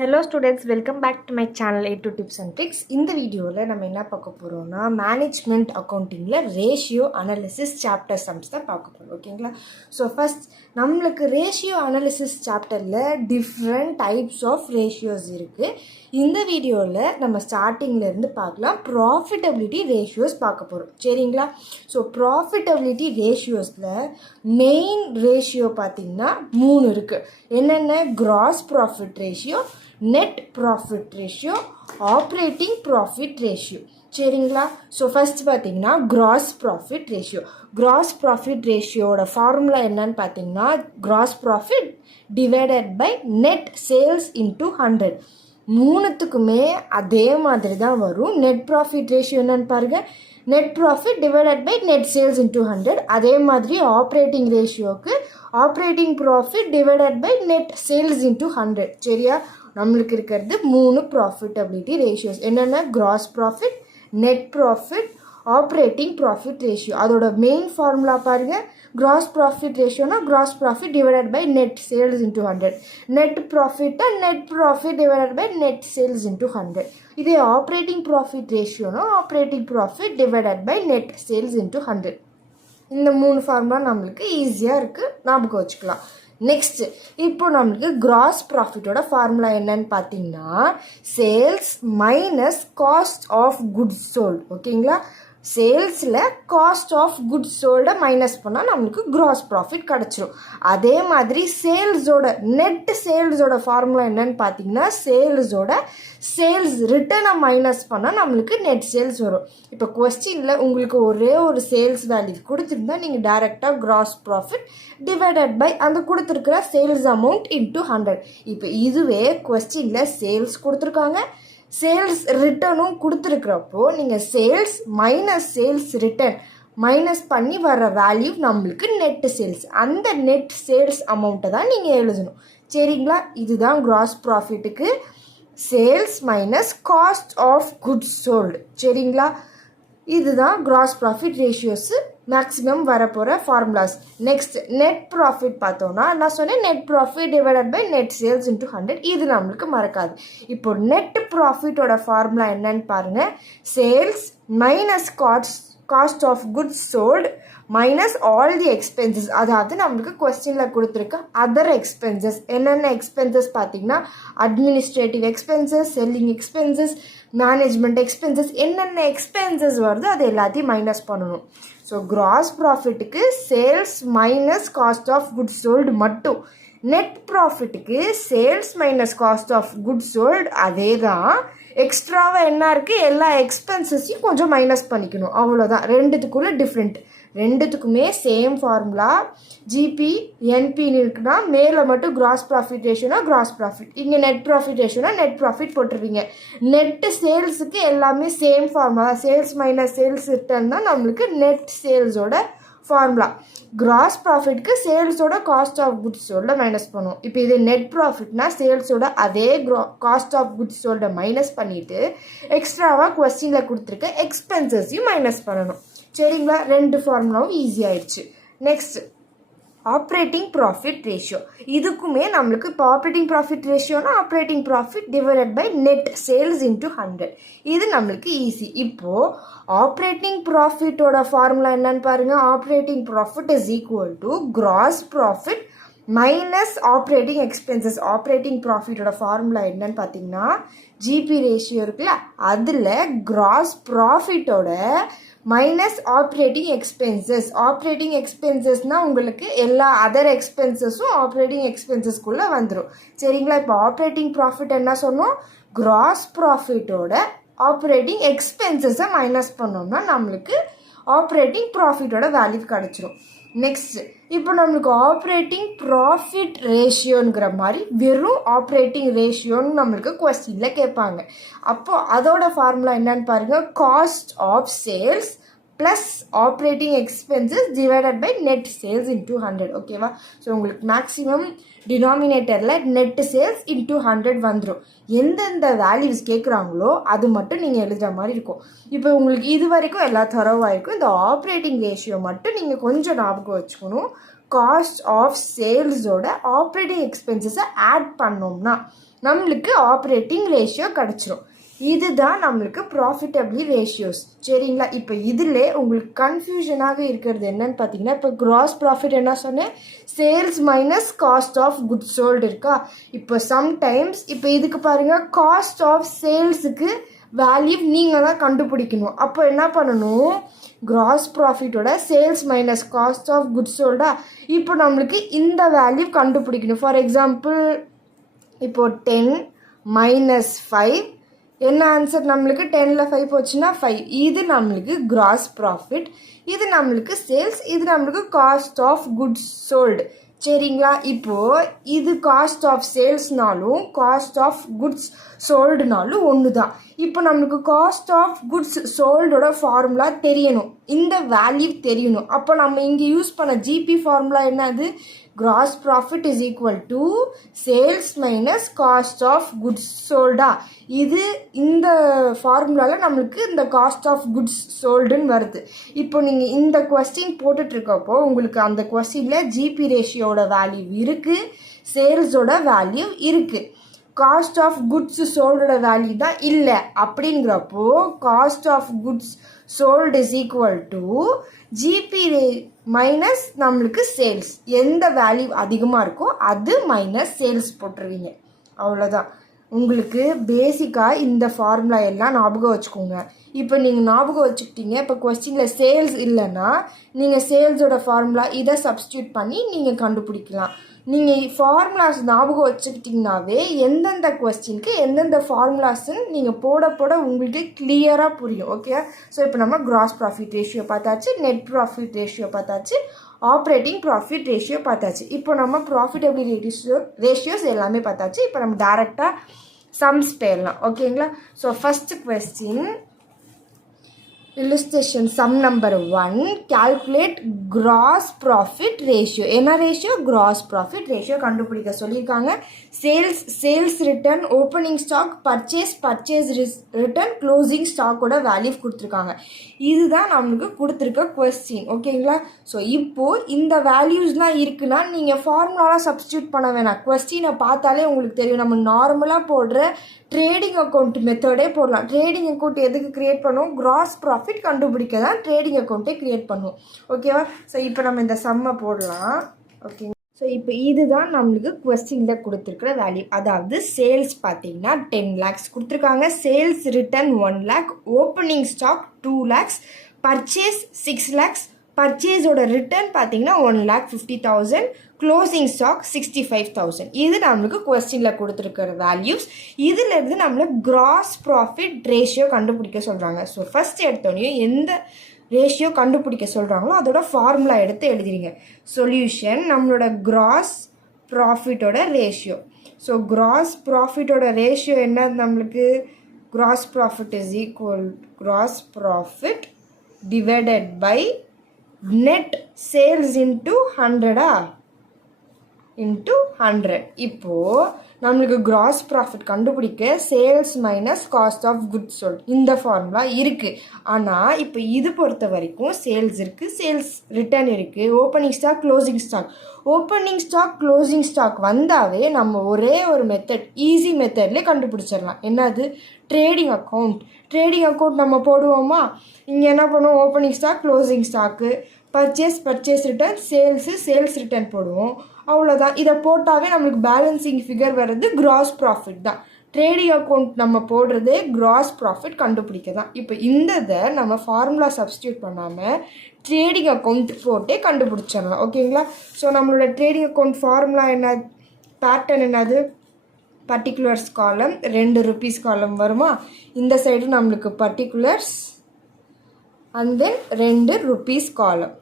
Hello students, welcome back to my channel A2 tips and tricks. இந்த வீடியோவில் நம்ம என்ன பார்க்க போகிறோம்னா, மேனேஜ்மெண்ட் அக்கௌண்டிங்கில் ரேஷியோ அனாலிசிஸ் சாப்டர் சம்ஸ் தான் பார்க்க போகிறோம். ஓகேங்களா? ஸோ ஃபஸ்ட் நம்மளுக்கு ரேஷியோ அனாலிசிஸ் சாப்டரில் டிஃப்ரெண்ட் டைப்ஸ் ஆஃப் ரேஷியோஸ் இருக்குது. இந்த வீடியோவில் நம்ம ஸ்டார்டிங்லேருந்து பார்க்கலாம். ப்ராஃபிட்டபிலிட்டி ரேஷியோஸ் பார்க்க போகிறோம். சரிங்களா? ஸோ ப்ராஃபிட்டபிலிட்டி ரேஷியோஸில் மெயின் ரேஷியோ பார்த்திங்கன்னா 3 இருக்குது. என்னென்ன? Gross profit ratio, net profit ratio, operating profit ratio. சரிங்களா? ஸோ ஃபஸ்ட் பார்த்தீங்கன்னா gross profit ratio. Gross profit ரேஷியோட ஃபார்முலா என்னன்னு பார்த்தீங்கன்னா, gross profit divided by net sales into 100. மூணுத்துக்குமே அதே மாதிரி தான் வரும். நெட் ப்ராஃபிட் ரேஷியோ என்னன்னு பாருங்கள், net profit divided by net sales into 100. அதே மாதிரி ஆப்ரேட்டிங் ரேஷியோக்கு operating profit divided by net sales into 100. சரியா? நம்மளுக்கு இருக்கிறது 3 ப்ராஃபிட்டபிலிட்டி ரேஷியோஸ். என்னென்ன? Gross profit, net profit, operating profit ratio. அதோட மெயின் ஃபார்முலா பாருங்கள். கிராஸ் ப்ராஃபிட் ரேஷியோனா gross profit divided by net sales into 100. Net ப்ராஃபிட்டா net profit divided by net sales into 100. இதே operating profit ரேஷியோனா operating profit divided by net sales into 100. இந்த 3 formula நம்மளுக்கு ஈஸியாக இருக்குது, ஞாபகம் வச்சுக்கலாம். நெக்ஸ்ட்டு இப்போ நம்மளுக்கு கிராஸ் ப்ராஃபிட்டோட ஃபார்முலா என்னன்னு பார்த்தீங்கன்னா, sales minus cost of goods sold. ஓகேங்களா? சேல்ஸில் காஸ்ட் ஆஃப் குட்ஸ் சோல்டை மைனஸ் பண்ணால் நம்மளுக்கு கிராஸ் ப்ராஃபிட் கிடச்சிரும். அதே மாதிரி நெட் சேல்ஸோட ஃபார்முலா என்னன்னு பார்த்தீங்கன்னா, சேல்ஸ் ரிட்டனை மைனஸ் பண்ணால் நம்மளுக்கு நெட் சேல்ஸ் வரும். இப்போ கொஸ்டினில் உங்களுக்கு ஒரே ஒரு சேல்ஸ் வேல்யூ கொடுத்துருந்தா நீங்கள் டைரெக்டாக கிராஸ் ப்ராஃபிட் டிவைடட் பை அந்த கொடுத்துருக்கிற சேல்ஸ் அமௌண்ட் இன்டூ 100. இப்போ இதுவே கொஸ்டினில் சேல்ஸ் கொடுத்துருக்காங்க, சேல்ஸ் ரிட்டர்னும் கொடுத்துருக்கிறப்போ நீங்கள் sales minus sales return minus பண்ணி வர வேல்யூ நம்மளுக்கு நெட் சேல்ஸ். அந்த நெட் சேல்ஸ் அமௌண்ட்டை தான் நீங்கள் எழுதணும். சரிங்களா? இதுதான் கிராஸ் ப்ராஃபிட்டுக்கு sales minus cost of goods sold. சரிங்களா? இதுதான் கிராஸ் ப்ராஃபிட் ரேஷியோஸு மேக்ஸிமம் வரப்போகிற ஃபார்முலாஸ். நெக்ஸ்ட் நெட் ப்ராஃபிட் பார்த்தோன்னா, நான் சொன்னேன் net profit divided by net sales into 100. இது நம்மளுக்கு மறக்காது. இப்போ நெட் ப்ராஃபிட்டோட ஃபார்முலா என்னன்னு பாருங்கள். Sales minus cost of goods sold minus all the expenses. அதாவது நம்மளுக்கு கொஸ்டினில் கொடுத்துருக்க அதர் எக்ஸ்பென்சஸ். என்னென்ன எக்ஸ்பென்சஸ் பார்த்தீங்கன்னா, administrative expenses, selling expenses, management expenses, என்னென்ன எக்ஸ்பென்சஸ் வருதோ அது எல்லாத்தையும் மைனஸ் பண்ணணும். ஸோ கிராஸ் ப்ராஃபிட்டுக்கு sales minus cost of goods sold மட்டும். நெட் ப்ராஃபிட்டுக்கு sales minus cost of goods sold அதே தான். எக்ஸ்ட்ராவாக என்ன இருக்குது, எல்லா எக்ஸ்பென்சஸையும் கொஞ்சம் மைனஸ் பண்ணிக்கணும், அவ்வளோதான். ரெண்டுத்துக்குள்ளே டிஃப்ரெண்ட். ரெண்டுத்துக்குமே சேம் ஃபார்முலா. ஜிபி என்பின்னு இருக்குன்னா மேலே மட்டும் கிராஸ் ப்ராஃபிட் ரேஷியோனா கிராஸ் ப்ராஃபிட், இங்கே நெட் ப்ராஃபிட் ரேஷியோனா நெட் ப்ராஃபிட் போட்டுருவீங்க. நெட்டு சேல்ஸுக்கு எல்லாமே same formula. Sales minus sales return தான் நம்மளுக்கு நெட் சேல்ஸோட ஃபார்முலா. கிராஸ் ப்ராஃபிட்க்கு சேல்ஸோட காஸ்ட் ஆஃப் குட்ஸ் சோல்ட மைனஸ் பண்ணுவோம். இப்போ இது நெட் ப்ராஃபிட்னா சேல்ஸோட அதே காஸ்ட் ஆஃப் குட்ஸ் சோல்ட மைனஸ் பண்ணிவிட்டு எக்ஸ்ட்ராவாக கொஸ்டினில் கொடுத்துருக்க எக்ஸ்பென்சஸையும் மைனஸ் பண்ணணும். சரிங்களா? 2 ஃபார்முலாவும் ஈஸி ஆயிடுச்சு. Next operating profit ratio. இதுக்குமே நம்மளுக்கு இப்போ ஆப்ரேட்டிங் ப்ராஃபிட் ரேஷியோனா operating profit divided by net sales into 100. இது நம்மளுக்கு ஈஸி. இப்போது ஆப்ரேட்டிங் ப்ராஃபிட்டோட ஃபார்முலா என்னன்னு பாருங்கள். Operating profit is equal to gross profit minus operating expenses. Operating ப்ராஃபிட்டோட ஃபார்முலா என்னன்னு பார்த்தீங்கன்னா, ஜிபி ரேஷியோ இருக்குல்ல, அதில் கிராஸ் ப்ராஃபிட்டோட மைனஸ் ஆப்ரேட்டிங் எக்ஸ்பென்சஸ். ஆப்ரேட்டிங் எக்ஸ்பென்சஸ்னால் உங்களுக்கு எல்லா அதர் எக்ஸ்பென்சஸும் ஆப்ரேட்டிங் எக்ஸ்பென்சஸ்குள்ளே வந்துடும். சரிங்களா? இப்போ ஆப்ரேட்டிங் ப்ராஃபிட் என்ன சொன்னோம், கிராஸ் ப்ராஃபிட்டோட ஆப்ரேட்டிங் எக்ஸ்பென்சஸை மைனஸ் பண்ணோம்னா நம்மளுக்கு ஆப்ரேட்டிங் ப்ராஃபிட்டோட வேல்யூ கிடச்சிரும். நெக்ஸ்ட் இப்போ நம்மளுக்கு ஆப்ரேட்டிங் ப்ராஃபிட் ரேஷியோங்கிற மாதிரி வெறும் ஆப்ரேட்டிங் ரேஷியோன்னு நம்மளுக்கு கொஸ்டினில் கேட்பாங்க. அப்போது அதோட ஃபார்முலா என்னன்னு பாருங்கள். Cost of sales plus operating expenses divided by net sales into 100. ஓகேவா? ஸோ உங்களுக்கு மேக்ஸிமம் டினாமினேட்டரில் நெட் சேல்ஸ் இன்டூ 100 வந்துடும். எந்தெந்த வேல்யூஸ் கேட்குறாங்களோ அது மட்டும் நீங்கள் எழுதுகிற மாதிரி இருக்கும். இப்போ உங்களுக்கு இது வரைக்கும் எல்லா தரவாக இருக்கும். இந்த ஆப்ரேட்டிங் ரேஷியோ மட்டும் நீங்கள் கொஞ்சம் ஞாபகம் வச்சுக்கணும். காஸ்ட் ஆஃப் சேல்ஸோட ஆப்ரேட்டிங் எக்ஸ்பென்சஸை ஆட் பண்ணோம்னா நம்மளுக்கு ஆப்ரேட்டிங் ரேஷியோ கிடச்சிரும். இதுதான் நம்மளுக்கு ப்ராஃபிட்டபிலி ரேஷியோஸ். சரிங்களா? இப்போ இதில் உங்களுக்கு கன்ஃபியூஷனாக இருக்கிறது என்னன்னு பார்த்தீங்கன்னா, இப்போ கிராஸ் ப்ராஃபிட் என்ன சொன்னேன், sales minus cost of goods sold இருக்கா. இப்போ சம்டைம்ஸ் இப்போ இதுக்கு பாருங்கள், காஸ்ட் ஆஃப் சேல்ஸுக்கு வேல்யூ நீங்கள் தான் கண்டுபிடிக்கணும். அப்போ என்ன பண்ணணும், கிராஸ் ப்ராஃபிட்டோட sales minus cost of goods சோல்டா. இப்போ நம்மளுக்கு இந்த வேல்யூ கண்டுபிடிக்கணும். ஃபார் எக்ஸாம்பிள் இப்போது 10 மைனஸ் 5 என்ன ஆன்சர் நம்மளுக்கு, 10ல் 5 போச்சுன்னா 5. இது நம்மளுக்கு கிராஸ் ப்ராஃபிட், இது நம்மளுக்கு சேல்ஸ், இது நம்மளுக்கு காஸ்ட் ஆஃப் குட்ஸ் சோல்டு. சரிங்களா? இப்போது இது காஸ்ட் ஆஃப் சேல்ஸ்னாலும் காஸ்ட் ஆஃப் குட்ஸ் சோல்டுனாலும் ஒன்று தான். இப்போ நம்மளுக்கு காஸ்ட் ஆஃப் குட்ஸ் சோல்டோட ஃபார்முலா தெரியணும், இந்த வேல்யூ தெரியணும். அப்போ நம்ம இங்கே யூஸ் பண்ண ஜிபி ஃபார்முலா என்னது, gross profit is equal to sales minus cost of goods sold. இது இந்த ஃபார்முலாவில் நம்மளுக்கு இந்த காஸ்ட் ஆஃப் குட்ஸ் சோல்டுன்னு வருது. இப்போ நீங்கள் இந்த கொஸ்டின் போட்டுட்ருக்கப்போ உங்களுக்கு அந்த கொஸ்டினில் ஜிபி ரேஷியோட வேல்யூ இருக்குது, சேல்ஸோட வேல்யூ இருக்குது, காஸ்ட் ஆஃப் குட்ஸ் சோல்டோட வேல்யூ தான் இல்லை. அப்படிங்கிறப்போ cost of goods sold is equal to GP minus நம்மளுக்கு சேல்ஸ். எந்த வேல்யூ அதிகமாக இருக்கோ அது மைனஸ் சேல்ஸ் போட்டுருவீங்க. அவ்வளோதான். உங்களுக்கு பேசிக்காக இந்த ஃபார்முலா எல்லாம் ஞாபகம் வச்சுக்கோங்க. இப்போ நீங்கள் ஞாபகம் வச்சுக்கிட்டீங்க. இப்போ கொஸ்டினில் சேல்ஸ் இல்லைன்னா நீங்கள் சேல்ஸோட ஃபார்முலா இதை சப்ஸ்டியூட் பண்ணி நீங்கள் கண்டுபிடிக்கலாம். நீங்கள் ஃபார்முலாஸ் ஞாபகம் வச்சுக்கிட்டிங்கனாவே எந்தெந்த கொஸ்டினுக்கு எந்தெந்த ஃபார்முலாஸ்ன்னு நீங்கள் போட போட உங்களுக்கு கிளியராக புரியும். ஓகே. ஸோ இப்போ நம்ம கிராஸ் ப்ராஃபிட் ரேஷியோ பார்த்தாச்சு, நெட் ப்ராஃபிட் ரேஷியோ பார்த்தாச்சு, ஆப்ரேட்டிங் ப்ராஃபிட் ரேஷியோ பார்த்தாச்சு. இப்போ நம்ம ப்ராஃபிட்டபிலிட்டி ரேஷியோஸ் எல்லாமே பார்த்தாச்சு. இப்போ நம்ம டேரெக்டாக சம்ஸ் போயிடலாம். ஓகேங்களா? So first question, illustration sum number 1, calculate gross profit ratio. என்ன ரேஷியோ, gross profit ratio கண்டுபிடிக்க சொல்லியிருக்காங்க. Sales return, opening stock, purchase return, closing ஸ்டாக்கோட வேல்யூ கொடுத்துருக்காங்க. இதுதான் நம்மளுக்கு கொடுத்துருக்க கொஸ்டின். ஓகேங்களா? ஸோ இப்போது இந்த வேல்யூஸ்லாம் இருக்குன்னா நீங்கள் ஃபார்முலாலாம் சப்ஸ்டியூட் பண்ண வேணாம். கொஸ்டினை பார்த்தாலே உங்களுக்கு தெரியும். நம்ம நார்மலாக போடுற ட்ரேடிங் அக்கௌண்ட் மெத்தடே போடலாம். ட்ரேடிங் அக்கௌண்ட் எதுக்கு க்ரியேட் பண்ணுவோம், கிராஸ் ப்ராஃபிட் கண்டுபிடிக்க தான் ட்ரேடிங் அக்கௌண்ட்டே க்ரியேட் பண்ணுவோம். ஓகேவா? ஸோ இப்போ நம்ம இந்த சம்மை போடலாம். ஓகே. ஸோ இப்போ இதுதான் நம்மளுக்கு கொஸ்டினில் கொடுத்துருக்குற வேல்யூ. அதாவது சேல்ஸ் பார்த்தீங்கன்னா 10 lakhs கொடுத்துருக்காங்க, sales return 1 lakh, opening stock 2 lakhs, purchase 6 lakhs, பர்ச்சேஸோட ரிட்டர்ன் பார்த்தீங்கன்னா 1,50,000, க்ளோசிங் ஸ்டாக் 65,000. இது நம்மளுக்கு கொஸ்டினில் கொடுத்துருக்கிற வேல்யூஸ். இதிலிருந்து நம்மளுக்கு கிராஸ் ப்ராஃபிட் ரேஷியோ கண்டுபிடிக்க சொல்கிறாங்க. ஸோ ஃபஸ்ட் எடுத்தோடனே எந்த ரேஷியோ கண்டுபிடிக்க சொல்கிறாங்களோ அதோட ஃபார்முலா எடுத்து எழுதிடுங்க. சொல்யூஷன், நம்மளோட கிராஸ் ப்ராஃபிட்டோட ரேஷியோ. ஸோ கிராஸ் ப்ராஃபிட்டோட ரேஷியோ என்ன, நம்மளுக்கு gross profit is equal gross profit divided by net sales into 100 into 100. இப்போது நம்மளுக்கு கிராஸ் ப்ராஃபிட் கண்டுபிடிக்க sales minus cost of goods sold இந்த ஃபார்முலா இருக்குது. ஆனால் இப்போ இது பொறுத்த வரைக்கும் சேல்ஸ் இருக்குது, சேல்ஸ் ரிட்டர்ன் இருக்குது, opening stock, closing stock. Opening stock, closing stock வந்தாவே நம்ம ஒரே ஒரு மெத்தட், ஈஸி மெத்தட்லேயே கண்டுபிடிச்சிடலாம். என்னது, ட்ரேடிங் அக்கௌண்ட். ட்ரேடிங் அக்கௌண்ட் நம்ம போடுவோமா, இங்கே என்ன பண்ணுவோம், opening stock, closing stock, purchase return, sales return போடுவோம். அவ்வளோதான். இதை போட்டாவே நம்மளுக்கு பேலன்சிங் ஃபிகர் வர்றது கிராஸ் ப்ராஃபிட் தான். ட்ரேடிங் அக்கௌண்ட் நம்ம போடுறதே கிராஸ் ப்ராஃபிட் கண்டுபிடிக்க தான். இப்போ இந்த இதை நம்ம ஃபார்முலா சப்ஸ்டியூட் பண்ணாமல் ட்ரேடிங் அக்கௌண்ட் போட்டே கண்டுபிடிச்சிடலாம். ஓகேங்களா? ஸோ நம்மளோட ட்ரேடிங் அக்கௌண்ட் ஃபார்முலா என்ன, பேட்டர்ன் என்னது, பர்டிகுலர்ஸ் காலம், 2 rupees காலம் வருமா, இந்த சைடு நம்மளுக்கு பர்டிகுலர்ஸ் அண்ட் தென் 2 rupees காலம்.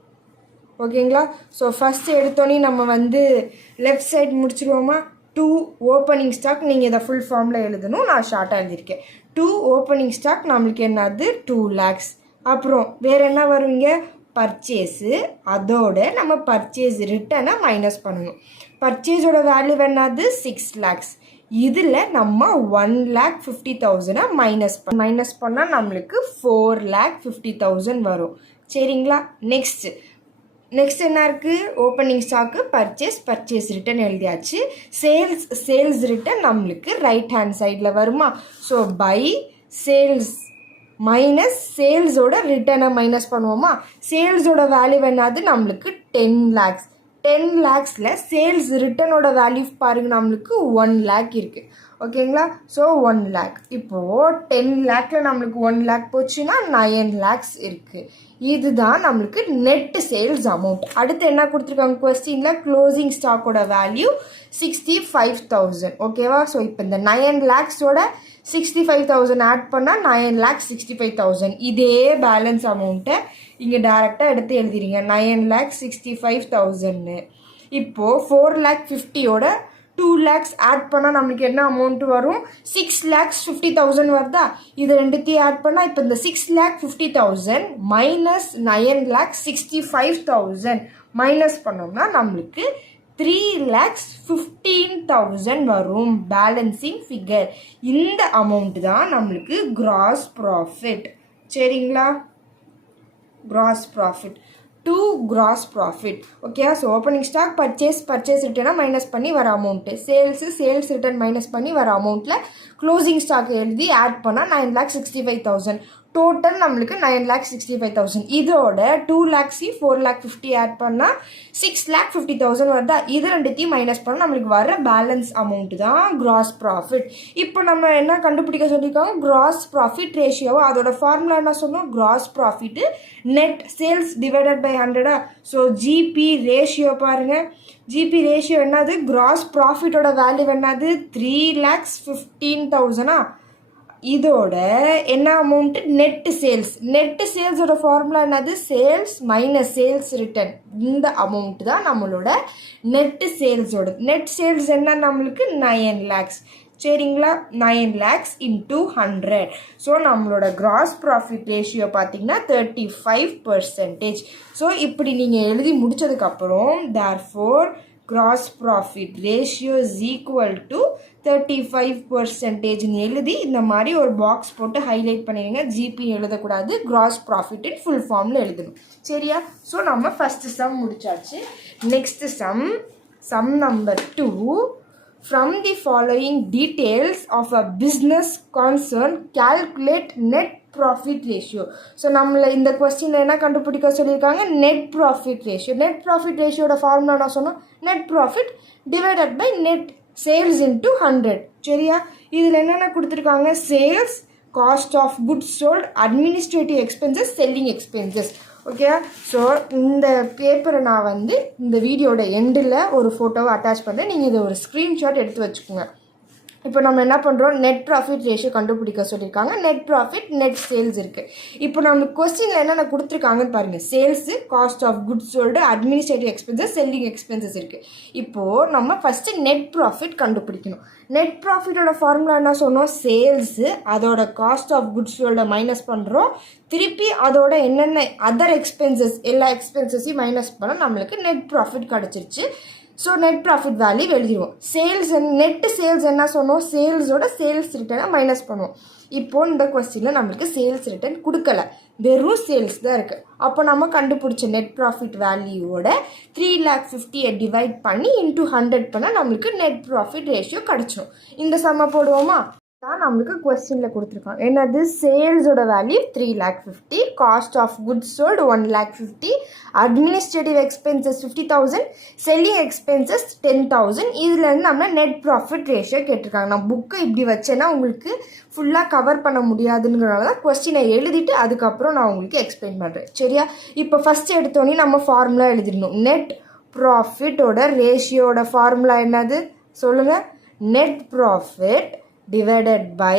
ஓகேங்களா? ஸோ ஃபஸ்ட்டு எடுத்தோன்னே நம்ம லெஃப்ட் சைட் முடிச்சுருவோமா, 2 ஓப்பனிங் ஸ்டாக். நீங்கள் இதை ஃபுல் ஃபார்மில் எழுதணும், நான் ஷார்ட்டாக எழுதியிருக்கேன். 2 ஓப்பனிங் ஸ்டாக் நம்மளுக்கு என்னது 2 lakhs. அப்புறம் வேறு என்ன வருவீங்க, பர்ச்சேஸு, அதோட நம்ம பர்ச்சேஸ் ரிட்டனை மைனஸ் பண்ணணும். பர்ச்சேஸோட வேல்யூ என்னது 6 lakhs. இதில் நம்ம 1,50,000 மைனஸ் பண்ணால் நம்மளுக்கு 4,50,000 வரும். சரிங்களா? நெக்ஸ்ட் என்ன இருக்குது, ஓப்பனிங் ஸ்டாக்கு, பர்ச்சேஸ் ரிட்டன் எழுதியாச்சு. சேல்ஸ் ரிட்டன் நம்மளுக்கு ரைட் ஹேண்ட் சைடில் வருமா. ஸோ பை சேல்ஸ் மைனஸ் சேல்ஸோட ரிட்டனை மைனஸ் பண்ணுவோமா. சேல்ஸோட வேல்யூ என்னது நம்மளுக்கு 10 lakhs. 10 lakhஸில் சேல்ஸ் ரிட்டனோட வேல்யூ பாருங்கள் நம்மளுக்கு 1 lakh இருக்குது. ஓகேங்களா. So 1 lakh. இப்போது 10 lakhல நம்மளுக்கு 1 lakh போச்சுன்னா 9 lakhs இருக்குது. இதுதான் நம்மளுக்கு நெட் சேல்ஸ் அமௌண்ட். அடுத்து என்ன கொடுத்துருக்காங்க கொஸ்டினில், க்ளோசிங் ஸ்டாக்கோட வேல்யூ 65,000. ஓகேவா. ஸோ இப்போ இந்த 9 lakhஸோட 65,000 ஆட் பண்ணால் 9,65,000. இதே பேலன்ஸ் அமௌண்ட்டை இங்கே டேரெக்டாக எடுத்து எழுதிடுங்க. 9,65,000. இப்போது 4,50,000ஓட 2 lakhs ஆட் பண்ணால் நம்மளுக்கு என்ன அமௌண்ட் வரும், 6,50,000 வருதா. இது ரெண்டுத்தையும் ஆட் பண்ணால் இப்போ இந்த 6,50,000 மைனஸ் 9,65,000 மைனஸ் பண்ணோம்னா நம்மளுக்கு 3,15,000 வரும் பேலன்சிங் ஃபிகர். இந்த அமௌண்ட் தான் நம்மளுக்கு கிராஸ் ப்ராஃபிட். சரிங்களா. Gross profit to gross profit. Okay. So opening stock, purchase ரிட்டனாக மைனஸ் பண்ணி வர அமௌண்ட்டு, சேல்ஸ் ரிட்டன் மைனஸ் பண்ணி வர அமௌண்ட்டில் க்ளோசிங் ஸ்டாக் எழுதி ஆட் பண்ணால் 9,65,000. டோட்டல் நம்மளுக்கு 9,65,000. இதோட 2 lakhs 4,50,000 ஆட் பண்ணால் 6,50,000 வருதா. இது ரெண்டுத்தையும் மைனஸ் பண்ணால் நம்மளுக்கு வர பேலன்ஸ் அமௌண்ட் தான் கிராஸ் ப்ராஃபிட். இப்போ நம்ம என்ன கண்டுபிடிக்க சொல்லியிருக்காங்க, கிராஸ் ப்ராஃபிட் ரேஷியோவா. அதோட ஃபார்முலா என்ன சொன்னோம், gross profit net sales divided by 100. So GP ratio பாருங்கள். ஜிபி ரேஷியோ என்னது, கிராஸ் ப்ராஃபிட்டோட வேல்யூ என்னது 3,15,000. இதோட என்ன அமௌண்ட்டு, நெட் சேல்ஸோட ஃபார்முலா என்னது, சேல்ஸ் மைனஸ் சேல்ஸ் ரிட்டன். இந்த அமௌண்ட் தான் நம்மளோட நெட் சேல்ஸோட. நெட் சேல்ஸ் என்ன நம்மளுக்கு 9 lakhs. சரிங்களா. 9 lakhs into 100. ஸோ நம்மளோட கிராஸ் ப்ராஃபிட் ரேஷியோ பார்த்தீங்கன்னா 35%. ஸோ இப்படி நீங்கள் எழுதி முடித்ததுக்கப்புறம் therefore cross profit ratio is equal to 35% எழுதி இந்த மாதிரி ஒரு பாக்ஸ் போட்டு ஹைலைட் பண்ணிடுங்க. ஜிபி எழுதக்கூடாது, கிராஸ் ப்ராஃபிட் ஃபுல் ஃபார்மில் எழுதணும். சரியா. ஸோ நம்ம ஃபஸ்ட்டு சம் முடிச்சாச்சு. Next sum number 2. From the following details of a business concern, calculate net profit ratio. So நம்மளை இந்த கொஸ்டினில் என்ன கண்டுபிடிக்க சொல்லியிருக்காங்க, net profit ratio. Net profit ரேஷியோட ஃபார்முலா நான் சொன்னோம், net profit divided by net sales into 100. சரியா. இதில் என்னென்ன கொடுத்துருக்காங்க, sales, cost of goods sold, administrative expenses, selling expenses. Okay. So இந்த பேப்பரை நான் வந்து இந்த வீடியோட எண்டில் ஒரு ஃபோட்டோவை அட்டாச் பண்ணுறேன். நீங்கள் இதை ஒரு ஸ்க்ரீன்ஷாட் எடுத்து வச்சுக்கோங்க. இப்போ நம்ம என்ன பண்ணுறோம், நெட் ப்ராஃபிட் ரேஷியோ கண்டுபிடிக்க சொல்லியிருக்காங்க. நெட் ப்ராஃபிட், நெட் சேல்ஸ் இருக்குது. இப்போ நம்மளுக்கு கொஸ்டினில் என்னென்ன கொடுத்துருக்காங்கன்னு பாருங்கள். Sales, cost of goods sold, administrative expenses, selling expenses இருக்குது. இப்போது நம்ம ஃபஸ்ட்டு நெட் ப்ராஃபிட் கண்டுபிடிக்கணும். நெட் ப்ராஃபிட்டோட ஃபார்முலா என்ன சொன்னோம், சேல்ஸு, அதோட காஸ்ட் ஆஃப் குட்ஸ் சோல்டை மைனஸ் பண்ணுறோம். திருப்பி அதோட என்னென்ன அதர் எக்ஸ்பென்சஸ், எல்லா எக்ஸ்பென்சஸையும் மைனஸ் பண்ணால் நம்மளுக்கு நெட் ப்ராஃபிட் கிடச்சிருச்சு. ஸோ நெட் ப்ராஃபிட் வேல்யூ எழுதிடுவோம். நெட்டு சேல்ஸ் என்ன சொன்னோம், சேல்ஸோட சேல்ஸ் ரிட்டனை மைனஸ் பண்ணுவோம். இப்போது இந்த கொஸ்டினில் நம்மளுக்கு சேல்ஸ் ரிட்டன் கொடுக்கல, வெறும் சேல்ஸ் தான் இருக்குது. அப்போ நம்ம கண்டுபிடிச்ச நெட் ப்ராஃபிட் வேல்யூவோட 3,50,000 டிவைட் பண்ணி இன்ட்டு 100 பண்ணால் நம்மளுக்கு நெட் ப்ராஃபிட் ரேஷியோ கிடச்சிடும். இந்த சம்மை போடுவோமா. தான் நம்மளுக்கு கொஸ்டினில் கொடுத்துருக்காங்க. என்னது, சேல்ஸோட value 3,50,000, cost of goods sold 1,50,000, administrative expenses 50,000, selling expenses 10,000. இதுலேருந்து நம்ம நெட் ப்ராஃபிட் ரேஷியோ கேட்டிருக்காங்க. நான் புக்கை இப்படி வச்சேன்னா உங்களுக்கு ஃபுல்லாக கவர் பண்ண முடியாதுங்கிறனால தான் கொஸ்டினை எழுதிட்டு அதுக்கப்புறம் நான் உங்களுக்கு எக்ஸ்பிளைன் பண்ணுறேன். சரியா. இப்போ ஃபஸ்ட்டு எடுத்தோடனே நம்ம ஃபார்முலா எழுதிடணும். நெட் ப்ராஃபிட்டோட ரேஷியோட ஃபார்முலா என்னது சொல்லுங்கள், net profit divided by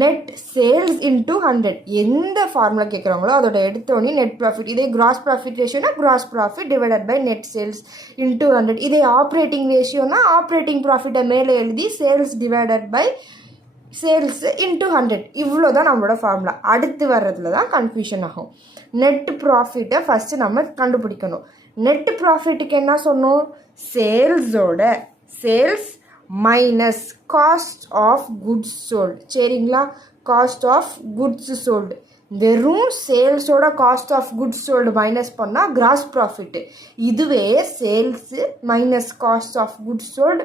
net sales into 100. எந்த ஃபார்முலா கேட்குறாங்களோ அதோட எடுத்தோடனே நெட் ப்ராஃபிட். இதே கிராஸ் ப்ராஃபிட் ரேஷியோனா gross profit divided by net sales into 100. இதே ஆப்ரேட்டிங் ரேஷியோனா ஆப்ரேட்டிங் ப்ராஃபிட்டை மேலே எழுதி sales divided by sales into 100. இவ்வளோ தான் நம்மளோட ஃபார்முலா. அடுத்து வர்றதுல தான் கன்ஃபியூஷன் ஆகும். நெட் ப்ராஃபிட்டை ஃபஸ்ட்டு நம்ம கண்டுபிடிக்கணும். நெட் ப்ராஃபிட்டுக்கு என்ன சொன்னோம், sales minus cost of goods sold. சரிங்களா. காஸ்ட் ஆஃப் குட்ஸ் சோல்டு வெறும் சேல்ஸோட cost of goods sold minus பண்ணால் கிராஸ் ப்ராஃபிட்டு. இதுவே sales minus cost of goods sold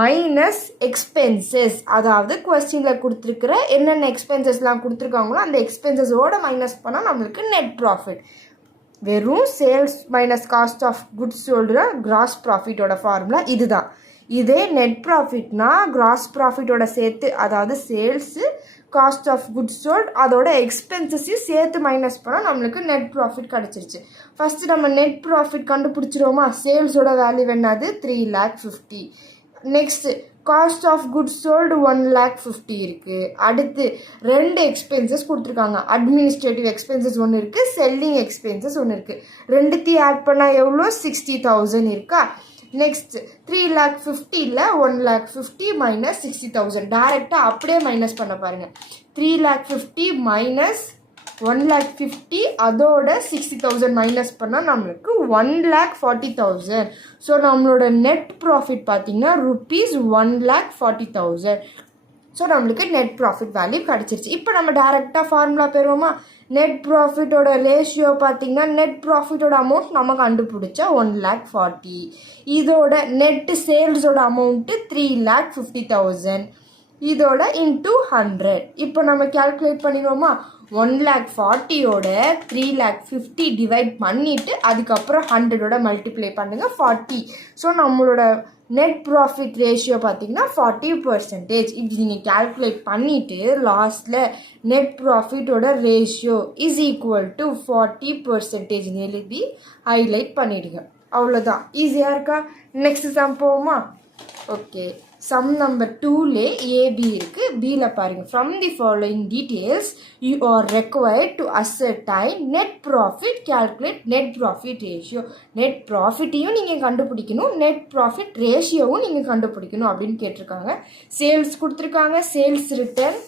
minus expenses, அதாவது கொஸ்டினில் கொடுத்துருக்கிற என்னென்ன எக்ஸ்பென்சஸ்லாம் கொடுத்துருக்காங்களோ அந்த எக்ஸ்பென்சஸோடு மைனஸ் பண்ணால் நம்மளுக்கு நெட் ப்ராஃபிட். வெறும் sales minus cost of goods sold gross ப்ராஃபிட்டோட ஃபார்முலா இதுதான். இதே நெட் ப்ராஃபிட்னா கிராஸ் ப்ராஃபிட்டோட சேர்த்து, அதாவது sales cost of goods sold அதோட எக்ஸ்பென்சஸையும் சேர்த்து மைனஸ் பண்ணால் நம்மளுக்கு நெட் ப்ராஃபிட் கிடச்சிருச்சு. ஃபஸ்ட்டு நம்ம நெட் ப்ராஃபிட் கண்டுபிடிச்சிருவோமா? சேல்ஸோட வேல்யூ என்னது? 3,50,000. Next cost of goods sold 1,50,000 இருக்குது. அடுத்து 2 எக்ஸ்பென்சஸ் கொடுத்துருக்காங்க. அட்மினிஸ்ட்ரேட்டிவ் எக்ஸ்பென்சஸ் ஒன்று இருக்குது, செல்லிங் எக்ஸ்பென்சஸ் ஒன்று இருக்குது. ரெண்டுத்தையும் ஆட் பண்ணால் எவ்வளோ? 60,000 இருக்கா? Next 3,50,000 1,50,000 minus 60,000. டைரெக்டாக அப்படியே மைனஸ் பண்ண பாருங்கள். 3,50,000 மைனஸ் 1,50,000 அதோட 60,000 மைனஸ் பண்ணால் நம்மளுக்கு 1,40,000. ஸோ நம்மளோட நெட் ப்ராஃபிட் பார்த்தீங்கன்னா ₹1,40,000. ஸோ நம்மளுக்கு நெட் ப்ராஃபிட் வேல்யூ கிடச்சிருச்சு. இப்போ நம்ம டேரெக்டாக ஃபார்முலா பெறுவோமா? நெட் ப்ராஃபிட்டோட ரேஷியோ பார்த்திங்கன்னா நெட் ப்ராஃபிட்டோட அமௌண்ட் நம்ம கண்டுபிடிச்சா 1,40,000. இதோட நெட்டு சேல்ஸோட அமௌண்ட்டு 3,50,000. இதோட இன்ட்டு 100. இப்போ நம்ம கேல்குலேட் பண்ணிடுவோமா? 1,40,000ோட 3,50,000 டிவைட் பண்ணிவிட்டு அதுக்கப்புறம் 100ஓட மல்டிப்ளை பண்ணுங்கள் 40. ஸோ நம்மளோட நெட் ப்ராஃபிட் ரேஷியோ பார்த்தீங்கன்னா 40%. இப்படி நீங்கள் கேல்குலேட் பண்ணிவிட்டு லாஸ்ட்டில் நெட் ப்ராஃபிட்டோட ரேஷியோ இஸ் ஈக்குவல் டு 40% எழுதி ஹைலைட் பண்ணிவிடுங்க. அவ்வளோதான். ஈஸியாக இருக்கா? நெக்ஸ்ட் சம் போவோமா? ஓகே, சம் நம்பர் 2லே ஏபி இருக்குது. பியில் பாருங்கள். From the following details you are required to ascertain net profit, calculate net profit ratio. Net ப்ராஃபிட்டையும் நீங்கள் கண்டுபிடிக்கணும், நெட் ப்ராஃபிட் ரேஷியோவும் நீங்கள் கண்டுபிடிக்கணும் அப்படின்னு கேட்டிருக்காங்க. சேல்ஸ் கொடுத்துருக்காங்க, சேல்ஸ் ரிட்டர்ன்,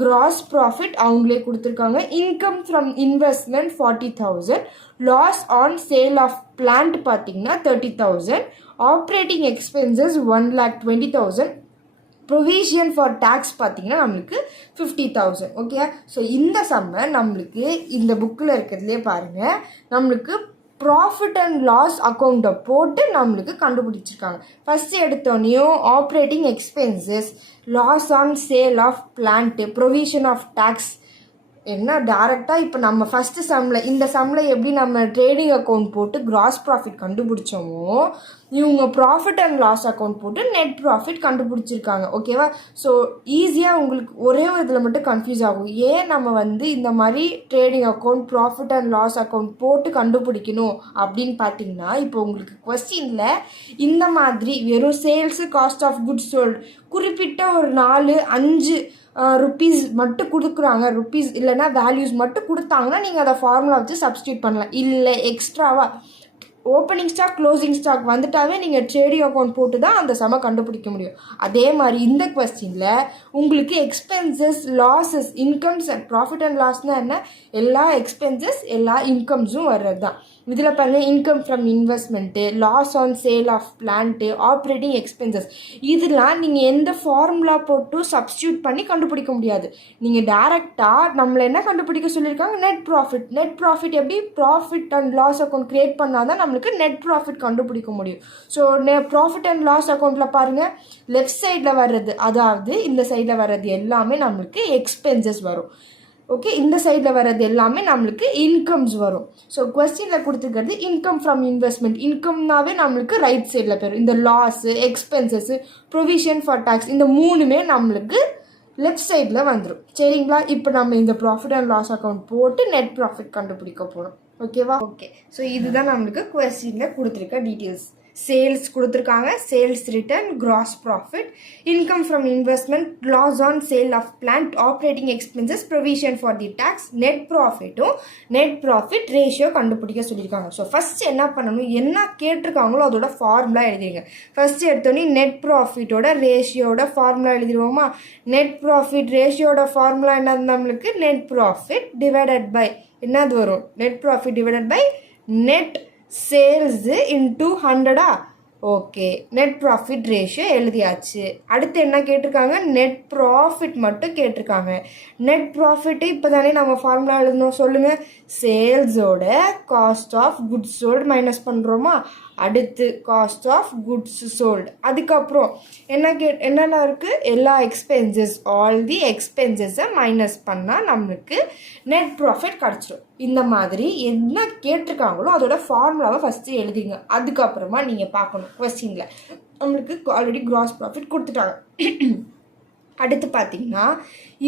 கிராஸ் ப்ராஃபிட் அவங்களே கொடுத்துருக்காங்க. Income from investment 40,000, loss on sale of plant பார்த்தீங்கன்னா 30,000, operating expenses 1,20,000, provision for tax பார்த்தீங்கன்னா நம்மளுக்கு 50,000. ஓகே, ஸோ இந்த சம்மை நம்மளுக்கு இந்த புக்கில் இருக்கிறதுலே பாருங்கள், நம்மளுக்கு ப்ராஃபிட் அண்ட் லாஸ் அக்கௌண்ட்டை போட்டு நம்மளுக்கு கண்டுபிடிச்சிருக்காங்க. ஃபஸ்ட்டு எடுத்தோடனையும் operating expenses, loss on sale of plant, provision of tax என்ன டேரெக்டாக இப்போ நம்ம ஃபஸ்ட்டு சம்மில் இந்த சம்மில் எப்படி நம்ம ட்ரேடிங் அக்கௌண்ட் போட்டு கிராஸ் ப்ராஃபிட் கண்டுபிடிச்சோமோ இவங்க ப்ராஃபிட் அண்ட் லாஸ் அக்கௌண்ட் போட்டு நெட் ப்ராஃபிட் கண்டுபிடிச்சிருக்காங்க. ஓகேவா? ஸோ ஈஸியாக உங்களுக்கு ஒரே ஒரு இதில் மட்டும் கன்ஃபியூஸ் ஆகும். ஏன் நம்ம இந்த மாதிரி trading account profit and loss account போட்டு கண்டுபிடிக்கணும் அப்படின்னு பார்த்தீங்கன்னா, இப்போ உங்களுக்கு கொஸ்டினில் இந்த மாதிரி வெறும் sales cost of goods sold குறிப்பிட்ட ஒரு 4-5 ருப்பீஸ் மட்டும் கொடுக்குறாங்க, ருப்பீஸ் இல்லைன்னா வேல்யூஸ் மட்டும் கொடுத்தாங்கன்னா நீங்கள் அதை ஃபார்முலா வச்சு சப்ஸ்டியூட் பண்ணலாம். இல்லை எக்ஸ்ட்ராவாக ஓப்பனிங் ஸ்டாக் க்ளோசிங் ஸ்டாக் வந்துட்டாவே நீங்கள் ட்ரேடிங் அக்கௌண்ட் போட்டு தான் அந்த சம கண்டுபிடிக்க முடியும். அதே மாதிரி இந்த கொஸ்டினில் உங்களுக்கு expenses, losses, incomes and profit and லாஸ்னால் என்ன? எல்லா எக்ஸ்பென்சஸ் எல்லா இன்கம்ஸும் வர்றது தான். இதில் பாருங்கள், income from investment, loss on sale of plant, operating expenses, இதெல்லாம் நீங்கள் எந்த ஃபார்முலா போட்டு சப்ஸ்டியூட் பண்ணி கண்டுபிடிக்க முடியாது. நீங்கள் டேரெக்டாக நம்மளை என்ன கண்டுபிடிக்க சொல்லியிருக்காங்க? Net profit. நெட் ப்ராஃபிட் எப்படி? Profit and loss account create பண்ணால் தான் நம்மளுக்கு நெட் ப்ராஃபிட் கண்டுபிடிக்க முடியும். ஸோ ப்ராஃபிட் அண்ட் லாஸ் அக்கௌண்ட்டில் பாருங்கள், லெஃப்ட் சைடில் வர்றது, அதாவது இந்த சைடில் வர்றது எல்லாமே நம்மளுக்கு எக்ஸ்பென்சஸ் வரும். ஓகே, இந்த சைடில் வர்றது எல்லாமே நம்மளுக்கு இன்கம்ஸ் வரும். ஸோ கொஸ்டினில் கொடுத்துருக்கிறது இன்கம் ஃப்ரம் இன்வெஸ்ட்மெண்ட். இன்கம்னாவே நம்மளுக்கு ரைட் சைடில் போயிடும். இந்த loss, expenses, provision for tax, இந்த மூணுமே நம்மளுக்கு லெஃப்ட் சைடில் வந்துடும். சரிங்களா? இப்போ நம்ம இந்த ப்ராஃபிட் அண்ட் லாஸ் அக்கௌண்ட் போட்டு நெட் ப்ராஃபிட் கண்டுபிடிக்க போகிறோம். ஓகேவா? ஓகே, ஸோ இதுதான் நம்மளுக்கு கொஸ்டினில் கொடுத்துருக்க டீட்டெயில்ஸ். சேல்ஸ் கொடுத்துருக்காங்க, sales return, gross profit, income from investment, loss on sale of plant, operating expenses, provision for the tax, net ப்ராஃபிட்டும் நெட் ப்ராஃபிட் ரேஷியோ கண்டுபிடிக்க சொல்லியிருக்காங்க. ஸோ ஃபஸ்ட்டு என்ன பண்ணணும், என்ன கேட்டிருக்காங்களோ அதோட ஃபார்முலா எழுதிடுங்க. ஃபஸ்ட்டு எடுத்தோன்னே நெட் ப்ராஃபிட்டோட ரேஷியோட ஃபார்முலா எழுதிடுவோமா? நெட் ப்ராஃபிட் ரேஷியோட ஃபார்முலா என்னது? நம்மளுக்கு நெட் ப்ராஃபிட் டிவைடட் பை என்னது வரும்? Net profit divided by net sales into 100. Okay, net profit ratio எழுதியாச்சு. அடுத்து என்ன கேட்டிருக்காங்க? நெட் ப்ராஃபிட் மட்டும் கேட்டிருக்காங்க. நெட் ப்ராஃபிட்டு இப்போ தானே நம்ம ஃபார்முலா எழுதணும், சொல்லுங்கள். சேல்ஸோட cost of goods sold minus பண்ணுறோமா? அடுத்து காஸ்ட் ஆஃப் குட்ஸ் சோல்டு, அதுக்கப்புறம் என்னென்ன இருக்குது? எல்லா எக்ஸ்பென்சஸ், ஆல் தி எக்ஸ்பென்சஸை மைனஸ் பண்ணால் நம்மளுக்கு நெட் ப்ராஃபிட் கிடச்சிடும். இந்த மாதிரி என்ன கேட்டிருக்காங்களோ அதோட ஃபார்முலாவை ஃபஸ்ட்டு எழுதிங்க. அதுக்கப்புறமா நீங்கள் பார்க்கணும் கொஸ்டினில் நம்மளுக்கு ஆல்ரெடி கிராஸ் ப்ராஃபிட் கொடுத்துட்டாங்க. அடுத்து பார்த்தீங்கன்னா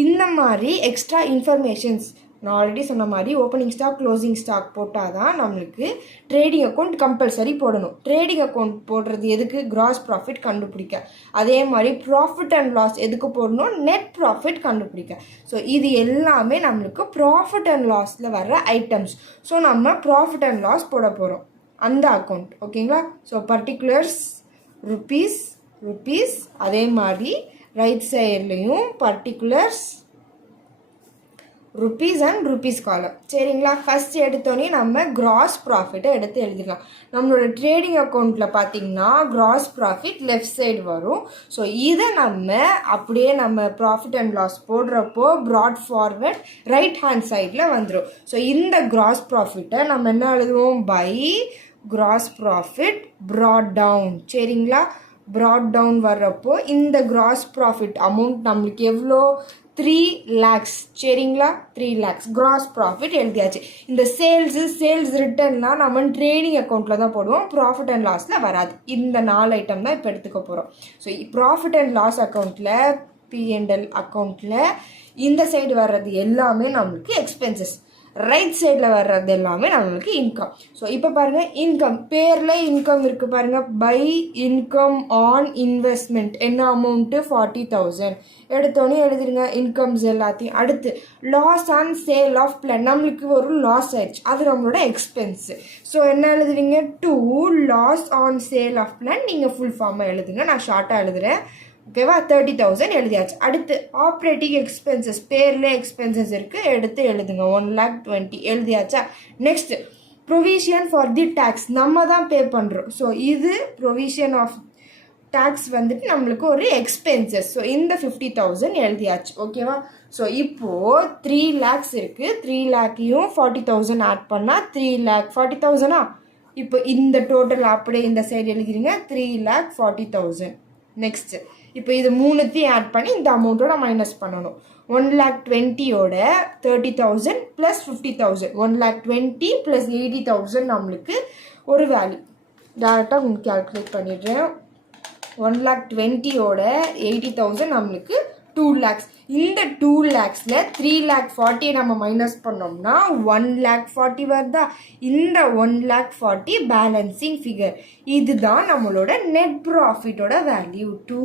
இந்த மாதிரி எக்ஸ்ட்ரா இன்ஃபர்மேஷன்ஸ் நான் ஆல்ரெடி சொன்ன மாதிரி ஓப்பனிங் ஸ்டாக் க்ளோசிங் ஸ்டாக் போட்டால் தான் நம்மளுக்கு ட்ரேடிங் அக்கௌண்ட் கம்பல்சரி போடணும். ட்ரேடிங் அக்கௌண்ட் போடுறது எதுக்கு? கிராஸ் ப்ராஃபிட் கண்டுபிடிக்க. அதே மாதிரி ப்ராஃபிட் அண்ட் லாஸ் எதுக்கு போடணும்? நெட் ப்ராஃபிட் கண்டுபிடிக்க. ஸோ இது எல்லாமே நம்மளுக்கு ப்ராஃபிட் அண்ட் லாஸில் வர்ற ஐட்டம்ஸ். ஸோ நம்ம ப்ராஃபிட் அண்ட் லாஸ் போட போகிறோம் அந்த அக்கௌண்ட். ஓகேங்களா? ஸோ பர்டிகுலர்ஸ் ருபீஸ் அதே மாதிரி ரைட் சைட்லேயும் பர்டிகுலர்ஸ் ருபீஸ் அண்ட் ருபீஸ் காலம். சரிங்களா? ஃபஸ்ட் எடுத்தோடனே நம்ம கிராஸ் ப்ராஃபிட்டை எடுத்து எழுதிடலாம். நம்மளோட ட்ரேடிங் அக்கௌண்ட்டில் பார்த்தீங்கன்னா கிராஸ் ப்ராஃபிட் லெஃப்ட் சைடு வரும். ஸோ இதை நம்ம அப்படியே நம்ம ப்ராஃபிட் அண்ட் லாஸ் போடுறப்போ ப்ராட் ஃபார்வர்ட் ரைட் ஹேண்ட் சைடில் வந்துடும். ஸோ இந்த கிராஸ் ப்ராஃபிட்டை நம்ம என்ன எழுதுவோம்? By gross profit brought down. சரிங்களா? ப்ராட் டவுன் வர்றப்போ இந்த கிராஸ் ப்ராஃபிட் அமௌண்ட் நம்மளுக்கு எவ்வளோ? 3 lakhs. சரிங்களா? 3 lakhs கிராஸ் ப்ராஃபிட் எழுதியாச்சு. இந்த சேல்ஸ் ரிட்டர்ன்லாம் நம்ம ட்ரேடிங் அக்கௌண்ட்டில் தான் போடுவோம், ப்ராஃபிட் அண்ட் லாஸில் வராது. இந்த 4 ஐட்டம் தான் இப்போ எடுத்துக்க போகிறோம். ஸோ ப்ராஃபிட் அண்ட் லாஸ் அக்கௌண்ட்டில் P&L அக்கௌண்ட்டில் இந்த சைடு வர்றது எல்லாமே நம்மளுக்கு எக்ஸ்பென்சஸ், ரைட் சைடில் வர்றது எல்லாமே நம்மளுக்கு இன்கம். ஸோ இப்போ பாருங்கள், இன்கம் பேரில் இன்கம் இருக்குது பாருங்கள். பை இன்கம் ஆன் இன்வெஸ்ட்மெண்ட் என்ன அமௌண்ட்டு? 40,000 எடுத்தோன்னே எழுதிடுங்க இன்கம்ஸ் எல்லாத்தையும். அடுத்து loss on sale of plant, நம்மளுக்கு ஒரு லாஸ் ஆயிடுச்சு, அது நம்மளோட எக்ஸ்பென்ஸு. ஸோ என்ன எழுதுவீங்க? To loss on sale of plant. நீங்கள் ஃபுல் ஃபார்மாக எழுதுங்க, நான் ஷார்ட்டாக எழுதுகிறேன். ஓகேவா? 30,000 எழுதியாச்சு. அடுத்து ஆப்ரேட்டிங் எக்ஸ்பென்சஸ், பேரில் எக்ஸ்பென்சஸ் இருக்குது, எடுத்து எழுதுங்க. 1,20,000 எழுதியாச்சா? Next provision for the tax, நம்ம தான் பே பண்ணுறோம். ஸோ இது ப்ரொவிஷன் ஆஃப் டேக்ஸ் வந்துட்டு நம்மளுக்கு ஒரு எக்ஸ்பென்சஸ். ஸோ இந்த 50,000 எழுதியாச்சு. ஓகேவா? ஸோ இப்போது 3 lakhs இருக்குது. 3 lakhையும் 40,000 ஆட் பண்ணால் 3 lakh 40,000. இப்போ இந்த டோட்டல் அப்படியே இந்த சைடு எழுதிடுங்க, 3,40,000. நெக்ஸ்ட்டு இப்போ இது மூணுத்தையும் ஆட் பண்ணி இந்த அமௌண்ட்டோட மைனஸ் பண்ணணும். 1,20,000ோட 30,000 ப்ளஸ் 50,000, 1,20,000 ப்ளஸ் 80,000 நம்மளுக்கு ஒரு வேல்யூ. டேரெக்டாக உங்களுக்கு கால்குலேட் பண்ணிடுறேன். 1,20,000ோட 80,000 நம்மளுக்கு 2 lakhs. இந்த 2 lakhஸில் 3,40,000 நம்ம மைனஸ் பண்ணோம்னா 1,40,000 வருதா? இந்த 1,40,000 பேலன்சிங் ஃபிகர். இதுதான் நம்மளோட நெட் ப்ராஃபிட்டோட வேல்யூ. To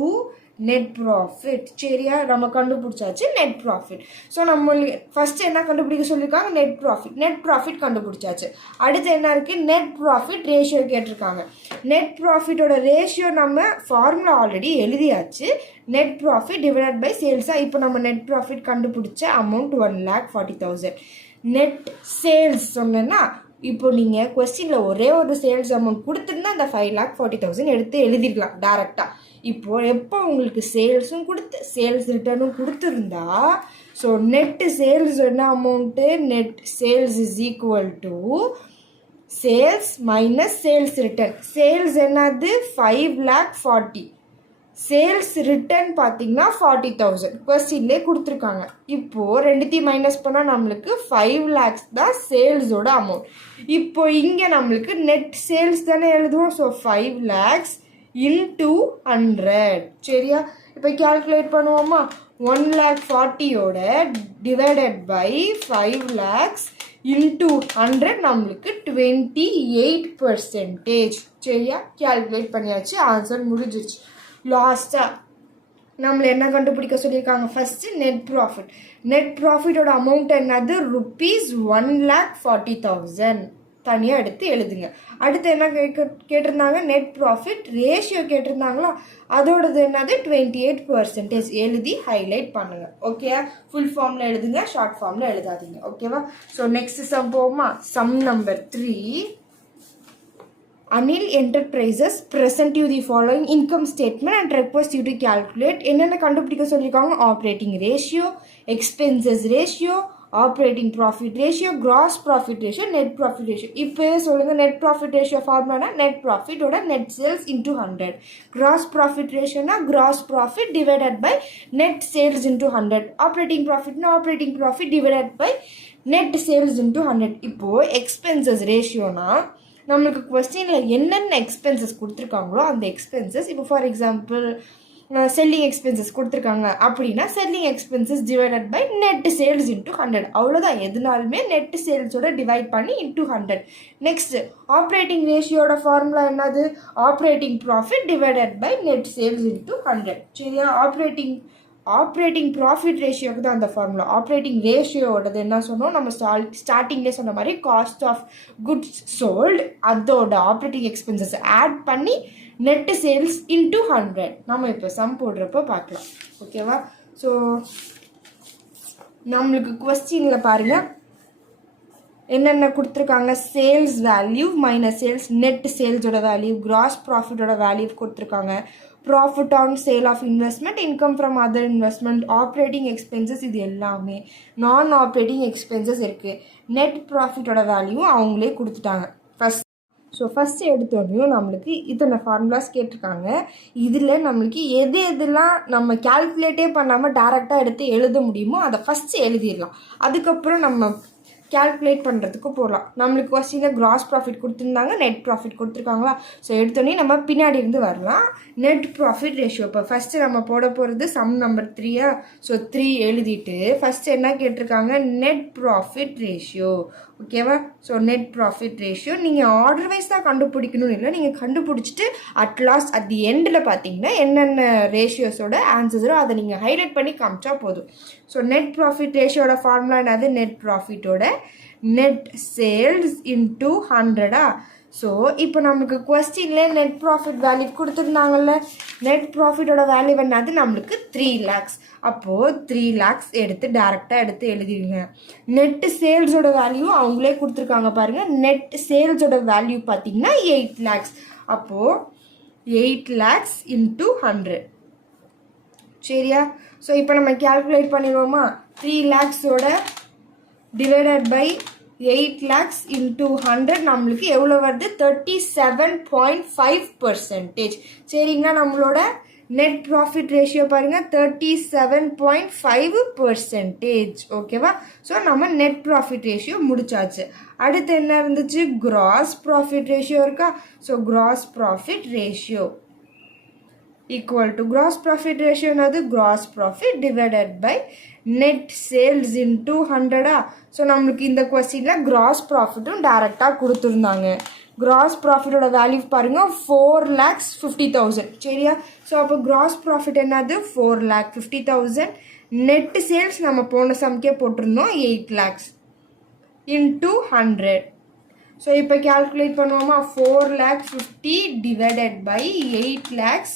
net profit. சரியா? நம்ம கண்டுபிடிச்சாச்சு நெட் ப்ராஃபிட். ஸோ நம்மளுக்கு ஃபஸ்ட்டு என்ன கண்டுபிடிக்க சொல்லியிருக்காங்க? நெட் ப்ராஃபிட் கண்டுபிடிச்சாச்சு. அடுத்து என்ன இருக்குது? நெட் ப்ராஃபிட் ரேஷியோ கேட்டிருக்காங்க. நெட் ப்ராஃபிட்டோட ரேஷியோ நம்ம ஃபார்முலா ஆல்ரெடி எழுதியாச்சு. நெட் ப்ராஃபிட் டிவைடட் பை சேல்ஸாக. இப்போ நம்ம நெட் ப்ராஃபிட் கண்டுபிடிச்ச அமௌண்ட் 1,40,000. நெட் சேல்ஸ் சொன்னேன்னா இப்போ நீங்கள் கொஸ்டினில் ஒரே ஒரு சேல்ஸ் அமௌண்ட் கொடுத்துருந்தா அந்த 5,40,000 எடுத்து எழுதிடலாம் டேரெக்டாக. இப்போது எப்போ உங்களுக்கு சேல்ஸும் கொடுத்து சேல்ஸ் ரிட்டர்னும் கொடுத்துருந்தா, ஸோ நெட்டு சேல்ஸ் என்ன amount? Net sales is equal to sales minus sales return. Sales என்னது? 5,40,000. சேல்ஸ் ரிட்டர்ன் பார்த்தீங்கன்னா 40,000 கொஸ்டின்லேயே கொடுத்துருக்காங்க. இப்போது ரெண்டுத்தையும் மைனஸ் பண்ணால் நம்மளுக்கு 5 lakhs தான் சேல்ஸோட அமௌண்ட். இப்போ இங்கே நம்மளுக்கு நெட் சேல்ஸ் தானே எழுதுவோம். So 5 lakhs into 100. சரியா? இப்போ கால்குலேட் பண்ணுவோமா? 1,40,000ோட டிவைடட் பை 5 lakhs into 100 நம்மளுக்கு 28%. சரியா? கால்குலேட் பண்ணியாச்சு, ஆன்சர் முடிஞ்சிருச்சு. லாஸ்ட்டாக நம்மளை என்ன கண்டுபிடிக்க சொல்லியிருக்காங்க? First net profit. நெட் ப்ராஃபிட்டோட அமௌண்ட் என்னது? ₹1,40,000 தனியாக எடுத்து எழுதுங்க. அடுத்து என்ன கேட்டிருந்தாங்க? நெட் ப்ராஃபிட் ரேஷியோ கேட்டிருந்தாங்களா? அதோடது என்னது? 28% எழுதி ஹைலைட் பண்ணுங்கள். ஓகே? ஃபுல் ஃபார்மில் எழுதுங்க, ஷார்ட் ஃபார்மில் எழுதாதீங்க. ஓகேவா? ஸோ நெக்ஸ்ட் சம் போவோமா? Sum number 3. Anil Enterprises present you the following income statement and request you to calculate என்னென்ன கண்டுபிடிக்க சொல்லியிருக்காங்க operating ratio, expenses ratio, operating profit ratio, gross profit ratio, net profit ratio. இப்போ சொல்லுங்கள் net profit ratio ஃபார்முலானா net ப்ராஃபிட்டோட net sales into 100. Gross profit ரேஷியோனா gross profit divided by net sales into 100. Operating ப்ராஃபிட்னா operating profit divided by net sales into 100. இப்போது expenses ரேஷியோனா நம்மளுக்கு கொஸ்டினில் என்னென்ன எக்ஸ்பென்சஸ் கொடுத்துருக்காங்களோ அந்த எக்ஸ்பென்சஸ், இப்போ ஃபார் எக்ஸாம்பிள் செல்லிங் எக்ஸ்பென்சஸ் கொடுத்துருக்காங்க அப்படின்னா selling expenses divided by net sales into 100. அவ்வளோதான், எதுனாலுமே நெட் சேல்ஸோட டிவைட் பண்ணி இன்டூ 100. நெக்ஸ்ட் ஆப்ரேட்டிங் ரேஷியோட ஃபார்முலா என்னது? Operating profit divided by net sales into 100. சரியா? ஆப்ரேட்டிங் ப்ராஃபிட் ரேஷியோக்கு தான் அந்த ஃபார்முலா. ஆப்ரேட்டிங் ரேஷியோடது என்ன சொன்னோம் நம்ம ஸ்டார்டிங்லேயே சொன்ன மாதிரி காஸ்ட் ஆஃப் குட்ஸ் சோல்டு, அதோட ஆப்ரேட்டிங் எக்ஸ்பென்சஸ் ஆட் பண்ணி நெட் சேல்ஸ் இன்டூ 100. நம்ம இப்போ சம் போடுறப்போ பார்க்கலாம். ஓகேவா? ஸோ நம்மளுக்கு கொஸ்டினில் பாருங்கள் என்னென்ன கொடுத்துருக்காங்க. Sales value minus sales, net சேல்ஸோட வேல்யூ, கிராஸ் ப்ராஃபிட்டோட வேல்யூ கொடுத்துருக்காங்க, profit on sale of investment, income from other investment, operating expenses, இது எல்லாமே நான் ஆப்ரேட்டிங் எக்ஸ்பென்சஸ் இருக்குது. நெட் ப்ராஃபிட்டோட வேல்யூ அவங்களே கொடுத்துட்டாங்க ஃபஸ்ட்டு எடுத்தோடனையும் நம்மளுக்கு இத்தனை ஃபார்முலாஸ் கேட்டிருக்காங்க. இதில் நம்மளுக்கு எதெல்லாம் நம்ம கேல்குலேட்டே பண்ணாமல் டேரெக்டாக எடுத்து எழுத முடியுமோ அதை ஃபஸ்ட்டு எழுதிடலாம். அதுக்கப்புறம் நம்ம கேல்குலேட் பண்ணுறதுக்கு போகலாம். நம்மளுக்கு கொஸ்டினில் கிராஸ் ப்ராஃபிட் கொடுத்துருந்தாங்க, நெட் ப்ராஃபிட் கொடுத்துருக்காங்களா. ஸோ எடுத்தோடனே நம்ம பின்னாடி இருந்து வரலாம். நெட் ப்ராஃபிட் ரேஷியோ இப்போ ஃபஸ்ட்டு நம்ம போட போகிறது சம் நம்பர் 3. ஸோ 3 எழுதிட்டு ஃபஸ்ட்டு என்ன கேட்டிருக்காங்க? Net profit ratio. ஓகேவா? ஸோ நெட் ப்ராஃபிட் ரேஷியோ நீங்கள் ஆர்டர் வைஸ் தான் கண்டுபிடிக்கணும்னு இல்லை, நீங்கள் கண்டுபிடிச்சிட்டு அட் தி எண்டில் பார்த்தீங்கன்னா என்னென்ன ரேஷியோஸோட ஆன்சர்ஸோ அதை நீங்கள் ஹைலைட் பண்ணி காமிச்சா போதும். ஸோ நெட் ப்ராஃபிட் ரேஷியோட ஃபார்முலா என்னது? நெட் ப்ராஃபிட்டோட நெட் சேல்ஸ் இன்டூ 100. ஸோ இப்போ நமக்கு கொஸ்டினில் நெட் ப்ராஃபிட் வேல்யூ கொடுத்துருந்தாங்கல்ல, நெட் ப்ராஃபிட்டோட வேல்யூ என்னது? நம்மளுக்கு 3 lakhs. அப்போது 3 lakhs டேரெக்டாக எடுத்து எழுதிடுங்க. நெட்டு சேல்ஸோட வேல்யூ அவங்களே கொடுத்துருக்காங்க பாருங்கள். நெட் சேல்ஸோட வேல்யூ பார்த்தீங்கன்னா 8 lakhs. அப்போது 8 lakhs இன்டூ 100. சரியா? ஸோ இப்போ நம்ம கேல்குலேட் பண்ணிடுவோமா? 3 lakhsோட டிவைடட் பை 8 lakhs இன்டூ 100 நம்மளுக்கு எவ்வளோ வருது? 37.5%. சரிங்களா? நம்மளோட நெட் ப்ராஃபிட் ரேஷியோ பாருங்கள் 37.5%. ஓகேவா? ஸோ நம்ம நெட் ப்ராஃபிட் ரேஷியோ முடிச்சாச்சு. அடுத்து என்ன இருந்துச்சு? கிராஸ் ப்ராஃபிட் ரேஷியோ இருக்கா? So cross profit ratio equal to gross profit ratio என்னது? gross profit divided by net sales into 100. So நம்மளுக்கு இந்த கொஸ்டினில் gross profitடும் டேரெக்டாக கொடுத்துருந்தாங்க. gross profitோட வேல்யூ பாருங்கள் 4,50,000. சரியா? ஸோ அப்போ gross profit என்னது? 4,50,000. நெட் சேல்ஸ் நம்ம போன சம்கே போட்டிருந்தோம் 8 lakhs into 100. ஸோ இப்போ கேல்குலேட் பண்ணுவோமா? 4,50,000 டிவைடட் பை 8 lakhs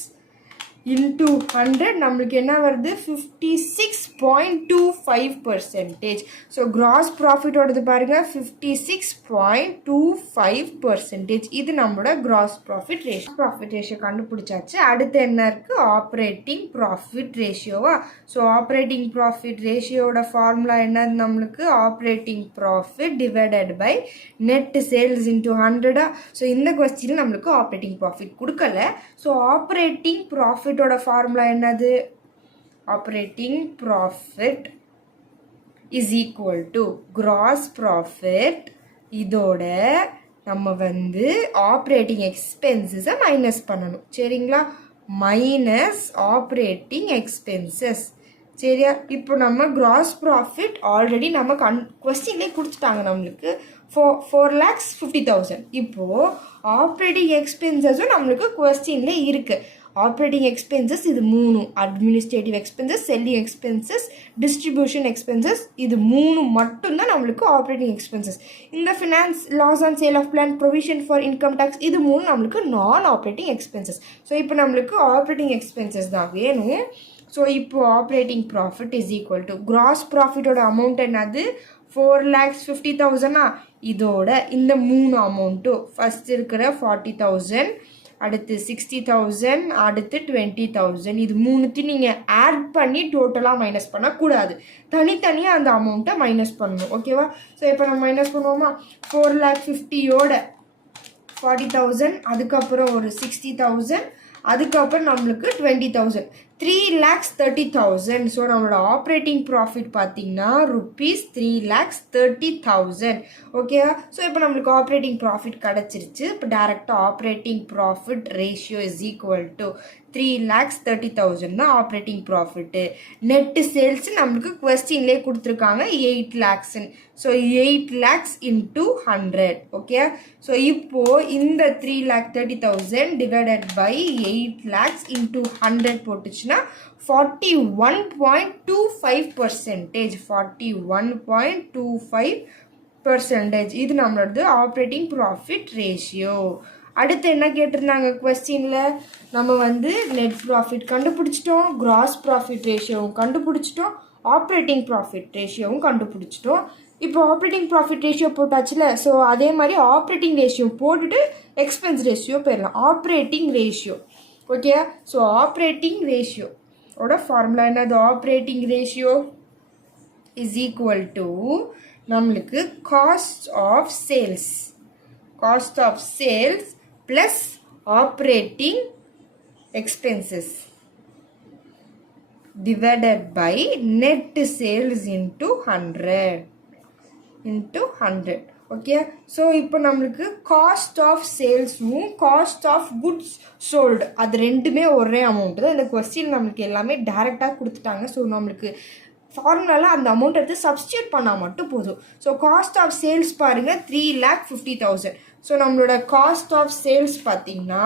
இன்டூ 100 நம்மளுக்கு என்ன வருது? 56.25%. ஸோ கிராஸ் ப்ராஃபிட்டோடது பாருங்கள் 56.25%. இது நம்மளோட கிராஸ் ப்ராஃபிட் ரேஷியோ கண்டுபிடிச்சாச்சு. அடுத்து என்ன இருக்குது? ஆப்ரேட்டிங் ப்ராஃபிட் ரேஷியோவா? ஸோ ஆப்ரேட்டிங் ப்ராஃபிட் ரேஷியோட ஃபார்முலா என்னது? நம்மளுக்கு operating profit divided by net sales into 100. So இந்த கொஸ்டினில் நம்மளுக்கு ஆப்ரேட்டிங் ப்ராஃபிட் கொடுக்கல. ஸோ ஆப்ரேட்டிங் ப்ராஃபிட் ஃபார்முலா என்னது? Operating profit is equal to gross profit, இதோட நம்ம ஆப்ரேட்டிங் எக்ஸ்பென்சஸை மைனஸ் பண்ணணும். சரிங்களா? Minus operating expenses. சரியா? இப்போ நம்ம கிராஸ் ப்ராஃபிட் ஆல்ரெடி நம்ம கொஸ்டின்லேயே கொடுத்துட்டாங்க நம்மளுக்கு 4,50,000. இப்போது ஆப்ரேட்டிங் எக்ஸ்பென்சஸும் நம்மளுக்கு கொஸ்டின்லேயே இருக்குது. ஆப்ரேட்டிங் எக்ஸ்பென்சஸ் இது 3, administrative expenses, selling expenses, distribution expenses, இது 3 மட்டும்தான் நம்மளுக்கு ஆப்ரேட்டிங் எக்ஸ்பென்சஸ். இந்த finance, loss on sale of plant, provision for income tax, இது 3 நம்மளுக்கு நான் ஆப்ரேட்டிங் எக்ஸ்பென்சஸ். ஸோ இப்போ நம்மளுக்கு ஆப்ரேட்டிங் எக்ஸ்பென்சஸ் தான் வேணும். ஸோ இப்போ operating profit is equal to gross ப்ராஃபிட்டோட அமௌண்ட் என்னது? 4,50,000 இதோட இந்த மூணு அமௌண்ட்டும் ஃபர்ஸ்ட் இருக்கிற 40,000, அடுத்து 60,000, அடுத்து 20,000, இது மூணுத்தையும் நீங்கள் ஆட் பண்ணி டோட்டலாக மைனஸ் பண்ணக்கூடாது, தனித்தனியாக அந்த அமௌண்ட்டை மைனஸ் பண்ணணும். ஓகேவா? ஸோ இப்போ நம்ம மைனஸ் பண்ணுவோமா? 4,50,000ோட 40,000, அதுக்கப்புறம் ஒரு 60,000, அதுக்கப்புறம் நம்மளுக்கு 20,000, 3,30,000. ஸோ நம்மளோட ஆப்ரேட்டிங் ப்ராஃபிட் பார்த்தீங்கன்னா ₹3,30,000. ஓகேவா? ஸோ இப்போ நம்மளுக்கு ஆப்ரேட்டிங் ப்ராஃபிட் கிடச்சிருச்சு. இப்போ டேரெக்டாக operating profit ratio is equal to 3,30,000 தான் ஆப்ரேட்டிங் ப்ராஃபிட்டு. நெட்டு சேல்ஸ் நம்மளுக்கு கொஸ்டின்லேயே கொடுத்துருக்காங்க 8 lakhs. So 8 lakhs into 100. Okay, so இப்போது இந்த 3,30,000 டிவைடட் பை 8 lakhs into 100 போட்டுச்சுன்னா 41.25%. 41.25%. இது நம்மளோடது ஆப்ரேட்டிங் ப்ராஃபிட் ரேஷியோ. அடுத்து என்ன கேட்டிருந்தாங்க கொஸ்டினில்? நம்ம வந்து நெட் ப்ராஃபிட் கண்டுபிடிச்சிட்டோம், கிராஸ் ப்ராஃபிட் ரேஷியோவும் கண்டுபிடிச்சிட்டோம், ஆப்ரேட்டிங் ப்ராஃபிட் ரேஷியோவும் கண்டுபிடிச்சிட்டோம். இப்போ ஆப்ரேட்டிங் ப்ராஃபிட் ரேஷியோ போட்டாச்சுல, ஸோ அதே மாதிரி ஆப்ரேட்டிங் ரேஷியோ போட்டுட்டு எக்ஸ்பென்ஸ் ரேஷியோ போயிடலாம். Operating ratio. Okay, so operating ratio ஓட ஃபார்முலா என்னது? Operating ratio is equal to நம்மளுக்கு cost of sales plus operating expenses divided by net sales into 100. Okay, so இப்போ நம்மளுக்கு காஸ்ட் ஆஃப் சேல்ஸும் cost of goods sold அது ரெண்டுமே ஒரே amount தான். இந்த கொஸ்டின் நம்மளுக்கு எல்லாமே டேரெக்டாக கொடுத்துட்டாங்க. ஸோ நம்மளுக்கு ஃபார்முலாவில் அந்த அமௌண்ட் எடுத்து சப்ஸ்டியூட் பண்ணால் மட்டும் போதும். ஸோ காஸ்ட் ஆஃப் சேல்ஸ் பாருங்கள் 3,50,000. ஸோ நம்மளோட காஸ்ட் ஆஃப் சேல்ஸ் பார்த்தீங்கன்னா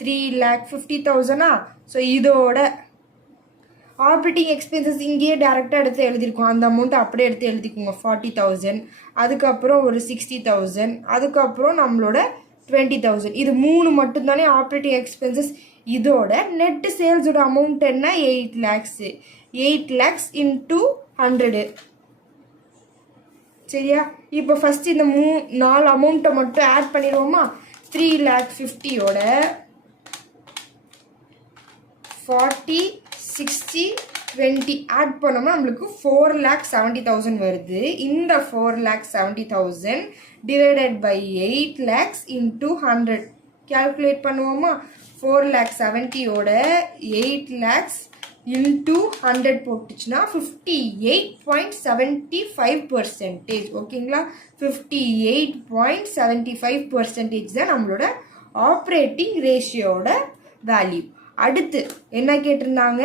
3,50,000. ஸோ இதோட ஆப்ரேட்டிங் எக்ஸ்பென்சஸ் இங்கேயே டேரெக்டாக எடுத்து எழுதியிருக்கோம். அந்த அமௌண்ட்டை அப்படியே எடுத்து எழுதிக்கோங்க. 40,000, அதுக்கப்புறம் ஒரு 60,000, அதுக்கப்புறம் நம்மளோட 20,000. இது மூணு மட்டும்தானே ஆப்ரேட்டிங் எக்ஸ்பென்சஸ். இதோட நெட்டு சேல்ஸோட அமௌண்ட் என்ன? 8 lakhs. 8 lakhs into 100. சரியா? இப்போ ஃபர்ஸ்ட் இந்த 4 அமௌண்ட்டை மட்டும் ஆட் பண்ணிடுவோமா? 3,50,000ோட 40, 60, 20 ஆட் பண்ணோம்னா நம்மளுக்கு 4,70,000 வருது. இந்த 4,70,000 divided by 8 lakhs into 100 calculate பண்ணுவோமா? 4,70,000ோட 8 lakhs into 100 போட்டுச்சுன்னா 58.75%. ஓகேங்களா? 58.75% தான் நம்மளோட ஆப்ரேட்டிங் ரேஷியோட வேல்யூ. அடுத்து என்ன கேட்டிருந்தாங்க?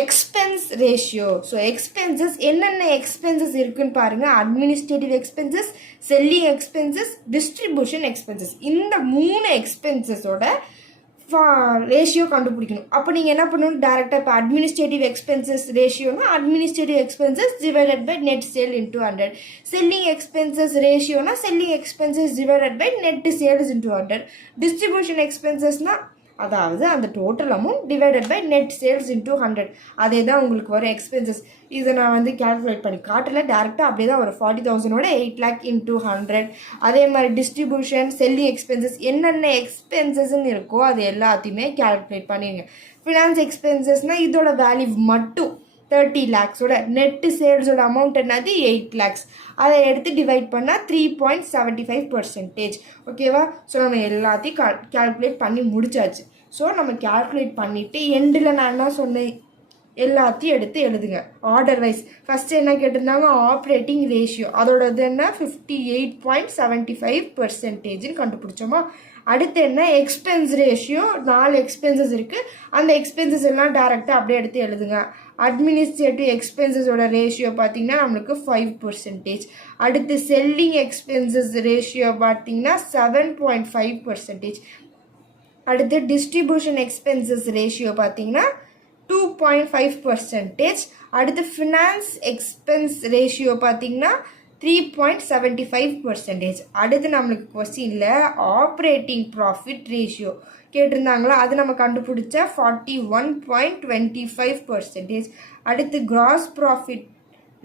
Expense ratio. ஸோ எக்ஸ்பென்சஸ் என்னென்ன எக்ஸ்பென்சஸ் இருக்குன்னு பாருங்கள். Administrative expenses, selling expenses, distribution expenses. இந்த 3 எக்ஸ்பென்சஸோட ரேஷியோ கண்டுபிடிக்கணும். அப்போ நீங்கள் என்ன பண்ணணும்? டேரெக்டாக இப்போ அட்மினிஸ்ட்ரேட்டிவ் எக்ஸ்பென்சஸ் ரேஷியோனா administrative expenses divided by net sale into 100. Selling expenses ரேஷியோனா selling expenses divided by net sales into 100. Distribution எக்ஸ்பென்சஸ்னால் அதாவது அந்த total amount divided by net sales into 100. அதே தான் உங்களுக்கு வரும் எக்ஸ்பென்சஸ். இதை நான் வந்து கேல்குலேட் பண்ணி காட்டல, டேரெக்டாக அப்படியே தான் ஒரு 40,000ோட 8 lakh into 100. அதே மாதிரி டிஸ்ட்ரிபியூஷன், செல்லிங் எக்ஸ்பென்சஸ் என்னென்ன எக்ஸ்பென்சஸ்ன்னு இருக்கோ அது எல்லாத்தையுமே கேல்குலேட் பண்ணிடுங்க. ஃபினான்ஸ் எக்ஸ்பென்சஸ்னால் இதோட வேல்யூ மட்டும் 30 lakhsோட நெட்டு சேல்ஸோட அமௌண்ட் என்னது? 8 lakhs. அதை எடுத்து டிவைட் பண்ணால் 3.75%. ஓகேவா? ஸோ நம்ம எல்லாத்தையும் கால்குலேட் பண்ணி முடிச்சாச்சு. ஸோ நம்ம கால்குலேட் பண்ணிவிட்டு எண்டில் நான் என்ன சொன்னேன்? எல்லாத்தையும் எடுத்து எழுதுங்க ஆர்டர் வைஸ். ஃபஸ்ட்டு என்ன கேட்டிருந்தாங்க? Operating ratio. அதோடது என்ன? 58.75%ன்னு கண்டுபிடிச்சோமா? அடுத்து என்ன? Expense ratio. 4 எக்ஸ்பென்சஸ் இருக்குது. அந்த எக்ஸ்பென்சஸ் எல்லாம் டேரெக்டாக அப்படியே எடுத்து எழுதுங்க. அட்மினிஸ்ட்ரேட்டிவ் எக்ஸ்பென்சஸோட ரேஷியோ பார்த்தீங்கன்னா நம்மளுக்கு 5%. அடுத்து செல்லிங் எக்ஸ்பென்சஸ் ரேஷியோ பார்த்தீங்கன்னா 7.5%. அடுத்து டிஸ்ட்ரிபியூஷன் எக்ஸ்பென்சஸ் ரேஷியோ பார்த்தீங்கன்னா 2.5%. அடுத்து ஃபினான்ஸ் எக்ஸ்பென்ஸ் ரேஷியோ பார்த்தீங்கன்னா 3.75%. அடுத்து நம்மளுக்கு கொஸ்டினில் ஆப்ரேட்டிங் ப்ராஃபிட் ரேஷியோ கேட்டிருந்தாங்களா, அது நம்ம கண்டுபிடிச்ச 41.25%. அடுத்து கிராஸ் ப்ராஃபிட்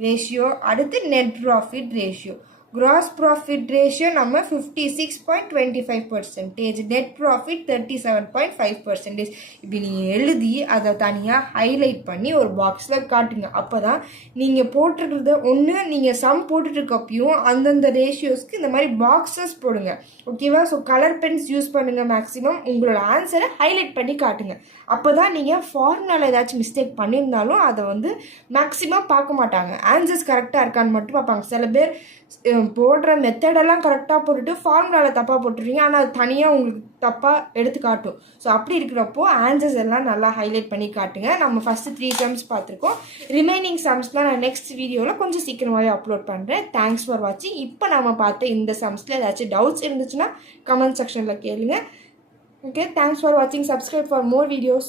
ரேஷியோ, அடுத்து net profit ratio. Gross profit ratio நம்ம 56.25%, நெட் ப்ராஃபிட் 37.5%. இப்படி நீங்கள் எழுதி அதை தனியாக ஹைலைட் பண்ணி ஒரு பாக்ஸில் காட்டுங்க. அப்போ தான் நீங்கள் போட்டிருக்கிறத ஒன்று நீங்கள் சம் போட்டுட்ருக்கப்பையும் அந்தந்த ரேஷியோஸ்க்கு இந்த மாதிரி பாக்ஸஸ் போடுங்க. ஓகேவா? ஸோ கலர் பென்ஸ் யூஸ் பண்ணுங்கள். மேக்ஸிமம் உங்களோட ஆன்சரை ஹைலைட் பண்ணி காட்டுங்க. அப்போ தான் நீங்கள் ஃபார்முலாவில் ஏதாச்சும் மிஸ்டேக் பண்ணியிருந்தாலும் அதை வந்து மேக்ஸிமம் பார்க்க மாட்டாங்க. ஆன்சர்ஸ் கரெக்டாக இருக்கான்னு மட்டும் பார்ப்பாங்க. சில பேர் போடுற மெத்தடெல்லாம் கரெக்டாக போட்டுட்டு ஃபார்முலாவில் தப்பாக போட்டுருவீங்க, ஆனால் அது தனியாக உங்களுக்கு தப்பாக எடுத்து காட்டும். ஸோ அப்படி இருக்கிறப்போ ஆன்சர்ஸ் எல்லாம் நல்லா ஹைலைட் பண்ணி காட்டுங்க. நம்ம ஃபஸ்ட்டு 3 சம்ஸ் பார்த்துருக்கோம். ரிமைனிங் சம்ஸ்லாம் நான் நெக்ஸ்ட் வீடியோவில் கொஞ்சம் சீக்கிரமாகவே அப்லோட் பண்ணுறேன். தேங்க்ஸ் ஃபார் வாட்சிங். இப்போ நம்ம பார்த்த இந்த சம்ஸில் ஏதாச்சும் டவுட்ஸ் இருந்துச்சுன்னா கமெண்ட் செக்ஷனில் கேளுங்க. Okay, thanks for watching. Subscribe for more videos.